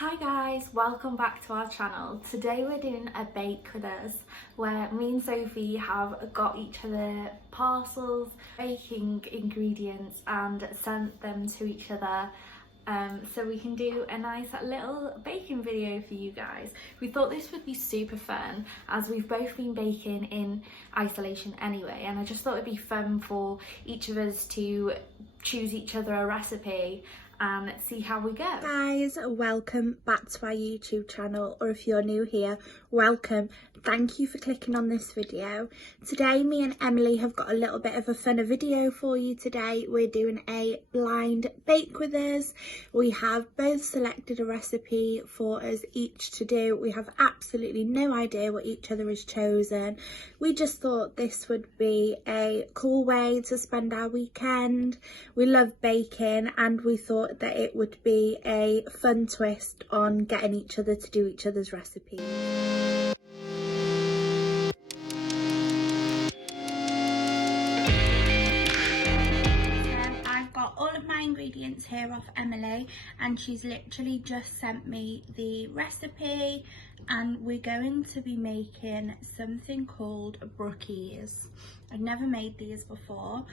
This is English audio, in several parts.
Hi guys, welcome back to our channel. Today we're doing a bake with us where me and Sophie have got each other parcels, baking ingredients and sent them to each other so we can do a nice little baking video for you guys. We thought this would be super fun as we've both been baking in isolation anyway, and I just thought it'd be fun for each of us to choose each other a recipe and see how we go. Guys, welcome back to our YouTube channel, or if you're new here, welcome. Thank you for clicking on this video. Today me and Emily have got a little bit of a funner video for you today. We're doing a blind bake with us. We have both selected a recipe for us each to do. We have absolutely no idea what each other has chosen. We just thought this would be a cool way to spend our weekend. We love baking and we thought that it would be a fun twist on getting each other to do each other's recipes. I've got all of my ingredients here off Emily, and she's literally just sent me the recipe, and we're going to be making something called brookies. I've never made these before.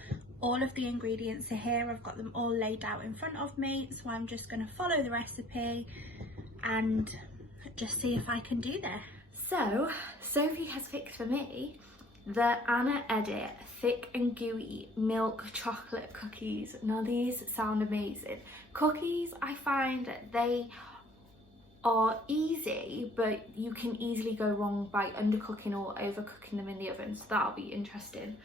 All of the ingredients are here. I've got them all laid out in front of me, so I'm just going to follow the recipe and just see if I can do this. So Sophie has picked for me the Anna Edit thick and gooey milk chocolate cookies. Now these sound amazing. Cookies, I find they are easy, but you can easily go wrong by undercooking or overcooking them in the oven, so that'll be interesting.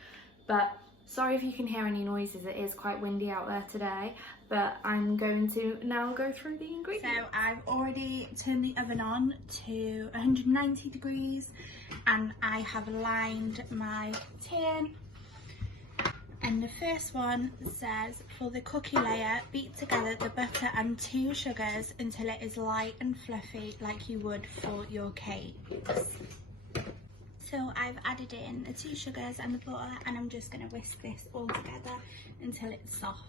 But sorry if you can hear any noises, it is quite windy out there today, but I'm going to now go through the ingredients. So I've already turned the oven on to 190 degrees and I have lined my tin. And the first one says, for the cookie layer, beat together the butter and 2 sugars until it is light and fluffy like you would for your cakes. So I've added in the 2 sugars and the butter, and I'm just going to whisk this all together until it's soft.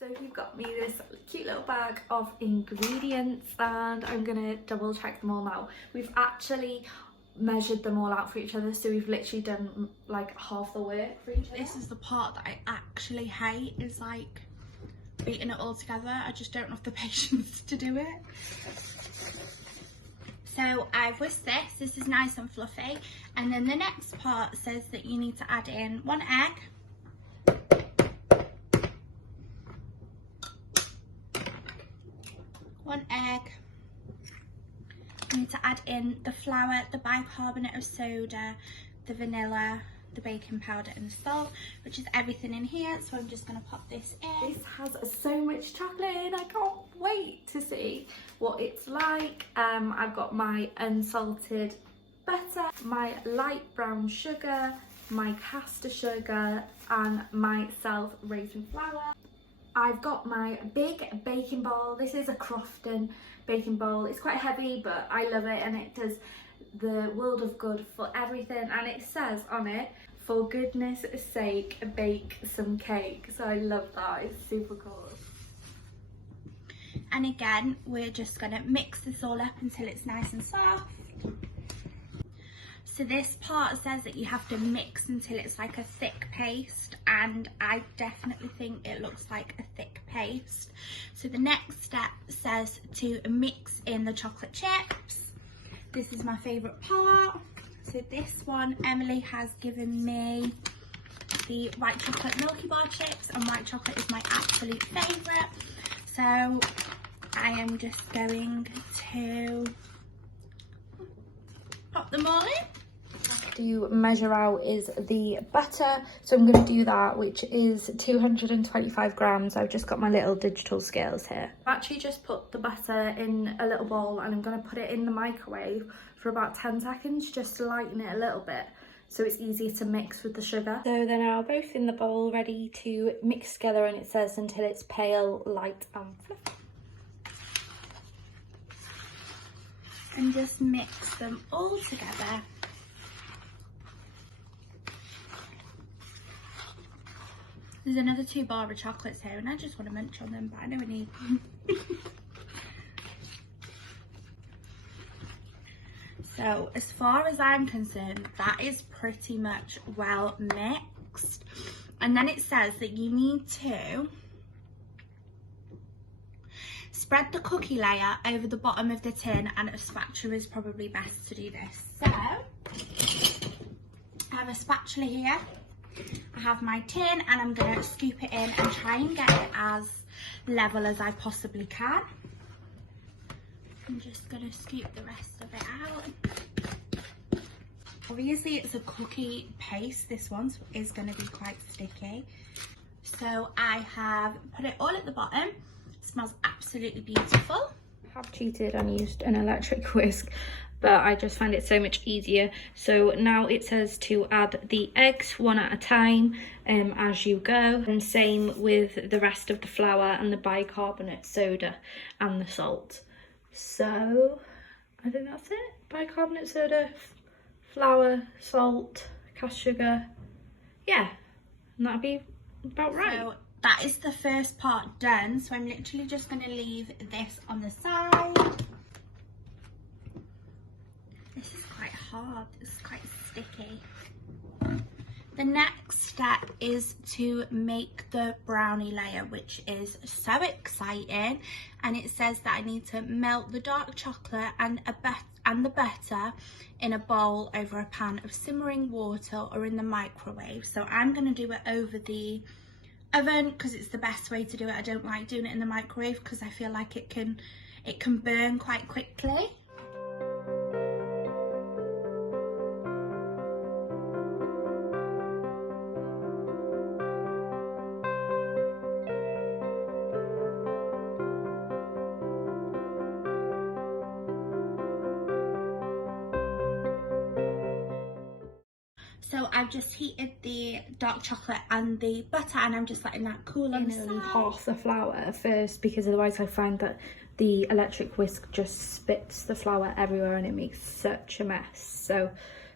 So you've got me this cute little bag of ingredients and I'm going to double check them all now. We've actually measured them all out for each other, so we've literally done like half the work for each other. This is the part that I actually hate, is like beating it all together. I just don't have the patience to do it. So I've whisked this. This is nice and fluffy, and then the next part says that you need to add in 1 egg, you need to add in the flour, the bicarbonate of soda, the vanilla, the baking powder and the salt, which is everything in here. So I'm just going to pop this in. This has so much chocolate in, I can't wait to see what it's like. I've got my unsalted butter, my light brown sugar, my caster sugar and my self-raising flour. I've got my big baking bowl. This is a Crofton baking bowl. It's quite heavy, but I love it and it does the world of good for everything, and it says on it, for goodness sake bake some cake. So I love that, it's super cool. And again, we're just going to mix this all up until it's nice and soft. So this part says that you have to mix until it's like a thick paste, and I definitely think it looks like a thick paste. So the next step says to mix in the chocolate chips. This is my favourite part. So this one, Emily has given me the white chocolate Milky Bar chips, and white chocolate is my absolute favourite. So I am just going to pop them all in. To measure out is the butter, so I'm going to do that, which is 225 grams. I've just got my little digital scales here. I've actually just put the butter in a little bowl and I'm going to put it in the microwave for about 10 seconds just to lighten it a little bit so it's easier to mix with the sugar. So they're now both in the bowl ready to mix together, and it says until it's pale, light and fluffy. And just mix them all together. There's another 2 bar of chocolates here and I just want to munch on them, but I know I need them. So as far as I'm concerned, that is pretty much well mixed. And then it says that you need to spread the cookie layer over the bottom of the tin, and a spatula is probably best to do this. So I have a spatula here, I have my tin, and I'm going to scoop it in and try and get it as level as I possibly can. I'm just going to scoop the rest of it out. Obviously it's a cookie paste, this one is going to be quite sticky. So I have put it all at the bottom. It smells absolutely beautiful. I have cheated and used an electric whisk, but I just find it so much easier. So now it says to add the eggs one at a time as you go, and same with the rest of the flour and the bicarbonate soda and the salt. So I think that's it. Bicarbonate soda, flour, salt, caster sugar, yeah, and that'll be about right. So that is the first part done, so I'm literally just going to leave this on the side. This is quite hard, it's quite sticky. The next step is to make the brownie layer, which is so exciting, and it says that I need to melt the dark chocolate and the butter in a bowl over a pan of simmering water or in the microwave. So I'm going to do it over the oven because it's the best way to do it. I don't like doing it in the microwave because I feel like it can burn quite quickly. So I've just heated the dark chocolate and the butter, and I'm just letting that cool on the side. Half the flour first, because otherwise I find that the electric whisk just spits the flour everywhere and it makes such a mess. So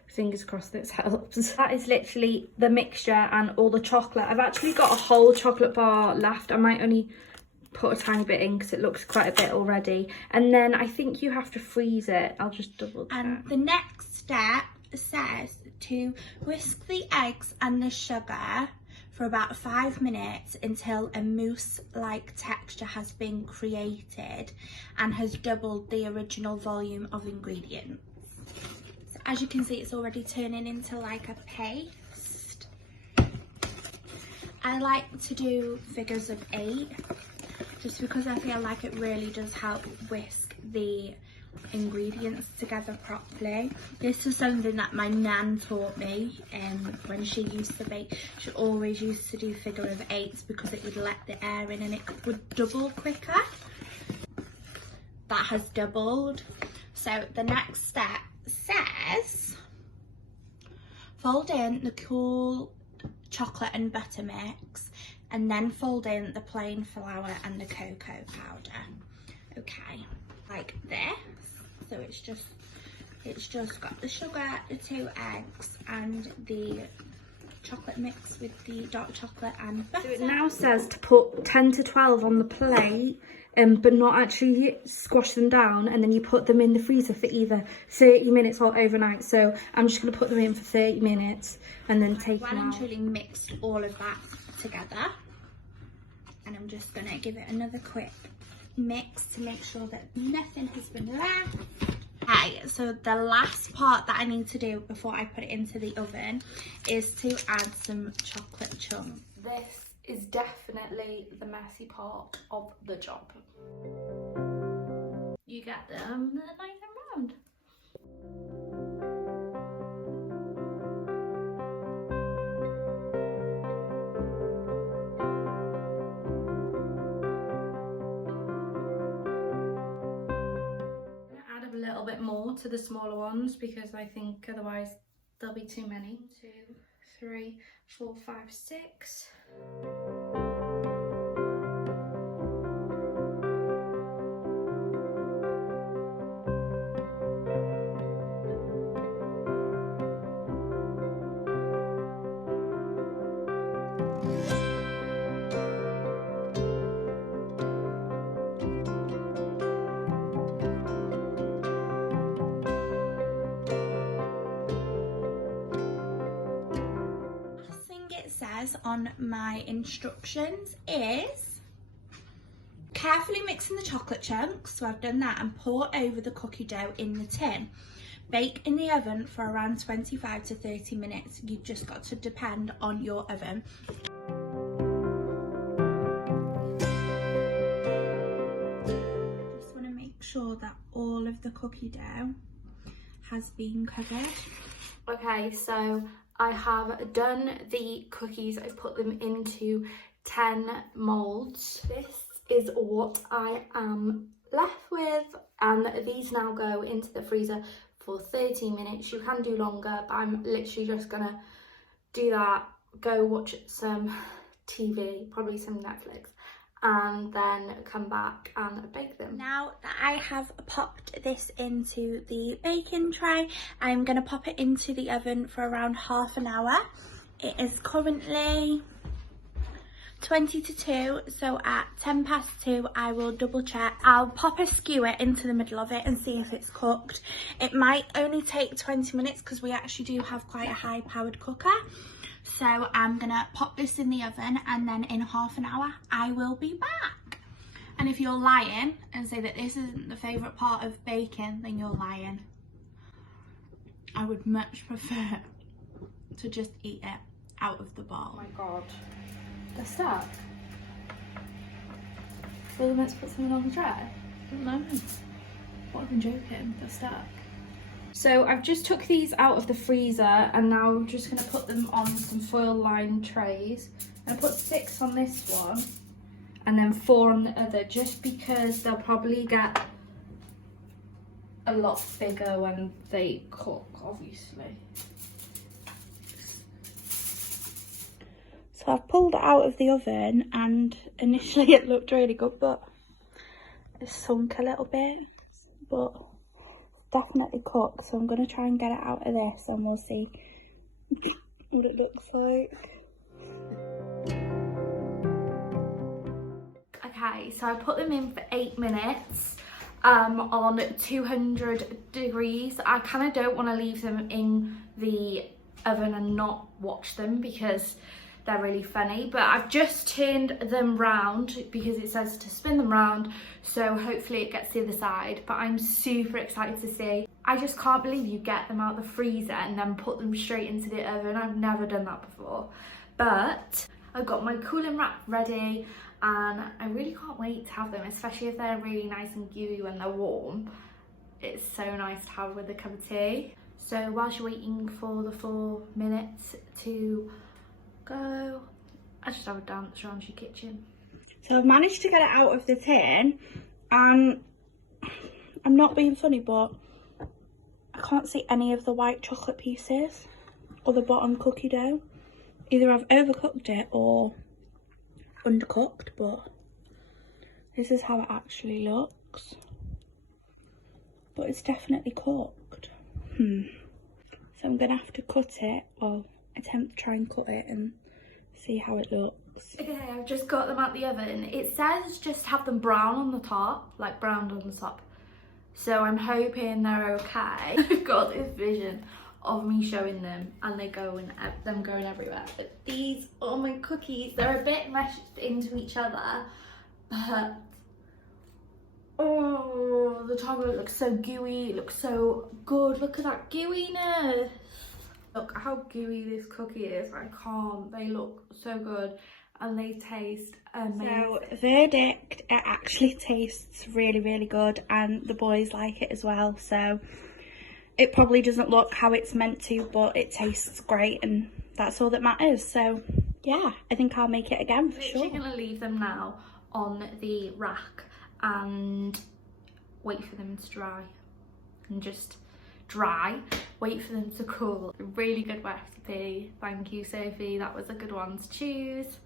fingers crossed this helps. That is literally the mixture and all the chocolate. I've actually got a whole chocolate bar left. I might only put a tiny bit in because it looks quite a bit already. And then I think you have to freeze it. I'll just double check. And the next step says to whisk the eggs and the sugar for about 5 minutes until a mousse-like texture has been created and has doubled the original volume of ingredients. So as you can see, it's already turning into like a paste. I like to do figures of 8 just because I feel like it really does help whisk the ingredients together properly. This is something that my nan taught me when she used to bake. She always used to do figure of 8s because it would let the air in and it would double quicker. That has doubled. So the next step says fold in the cool chocolate and butter mix and then fold in the plain flour and the cocoa powder. Okay, like this. So it's just got the sugar, the 2 eggs and the chocolate mix with the dark chocolate and butter. So it now says to put 10 to 12 on the plate, but not actually squash them down, and then you put them in the freezer for either 30 minutes or overnight. So I'm just going to put them in for 30 minutes and then take them out. Well and truly mixed all of that together, and I'm just going to give it another quick mix to make sure that nothing has been left. Okay, so the last part that I need to do before I put it into the oven is to add some chocolate chunks. This is definitely the messy part of the job. You get them nice and round. Bit more to the smaller ones because I think otherwise there'll be too many. 2, 3, 4, 5, 6. says on my instructions is carefully mixing the chocolate chunks, so I've done that, and pour over the cookie dough in the tin. Bake in the oven for around 25 to 30 minutes. You've just got to depend on your oven. Just want to make sure that all of the cookie dough has been covered. Okay, so I have done the cookies. I've put them into 10 moulds. This is what I am left with, and these now go into the freezer for 30 minutes. You can do longer, but I'm literally just gonna do that, go watch some TV, probably some Netflix, and then come back and bake them. Now that I have popped this into the baking tray, I'm going to pop it into the oven for around half an hour. It is currently 20 to 2, so at 10 past 2 I will double check. I'll pop a skewer into the middle of it and see if it's cooked. It might only take 20 minutes because we actually do have quite a high powered cooker. So I'm gonna pop this in the oven, and then in half an hour I will be back. And if you're lying and say that this isn't the favourite part of baking, then you're lying. I would much prefer to just eat it out of the bowl. Oh my god, they're stuck. So we're meant to put something on the tray? No. What, I've been joking, they're stuck. So I've just took these out of the freezer, and now I'm just going to put them on some foil lined trays. I put 6 on this one and then 4 on the other, just because they'll probably get a lot bigger when they cook, obviously. So I've pulled it out of the oven, and initially it looked really good, but it's sunk a little bit, but definitely cooked. So I'm going to try and get it out of this, and we'll see what it looks like. Okay, so I put them in for 8 minutes on 200 degrees. I kind of don't want to leave them in the oven and not watch them because they're really funny, but I've just turned them round because it says to spin them round, so hopefully it gets the other side. But I'm super excited to see. I just can't believe you get them out the freezer and then put them straight into the oven. I've never done that before. But I've got my cooling wrap ready, and I really can't wait to have them, especially if they're really nice and gooey when they're warm. It's so nice to have with a cup of tea. So whilst you're waiting for the 4 minutes to go, I just have a dance around your kitchen. So I've managed to get it out of the tin, and I'm not being funny, but I can't see any of the white chocolate pieces or the bottom cookie dough. Either I've overcooked it or undercooked, but this is how it actually looks. But it's definitely cooked. So I'm gonna have to cut it, well, attempt to try and cut it and see how it looks. Okay, I've just got them out the oven. It says just have them brown on the top, like browned on the top. So I'm hoping they're okay. I've got this vision of me showing them and them going everywhere. But these are my cookies. They're a bit meshed into each other, but oh, the chocolate looks so gooey. It looks so good. Look at that gooiness. Look how gooey this cookie is. I can't. They look so good and they taste amazing. So, verdict, it actually tastes really, really good, and the boys like it as well. So it probably doesn't look how it's meant to, but it tastes great, and that's all that matters. So yeah, I think I'll make it again for sure. I'm literally gonna leave them now on the rack and wait for them to dry, and just dry, wait for them to cool. Really good recipe. Thank you, Sophie. That was a good one to choose.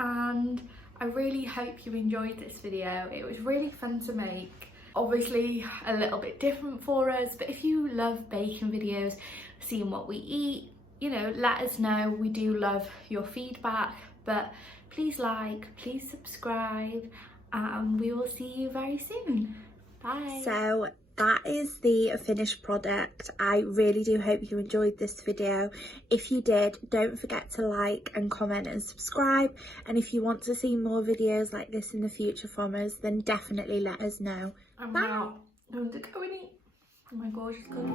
And I really hope you enjoyed this video. It was really fun to make. Obviously a little bit different for us, but if you love baking videos, seeing what we eat, you know, let us know. We do love your feedback, but please like, please subscribe, and we will see you very soon. Bye. So that is the finished product. I really do hope you enjoyed this video. If you did, don't forget to like and comment and subscribe, and if you want to see more videos like this in the future from us, then definitely let us know. I'm Bye. now going to go and eat my gorgeous cookie.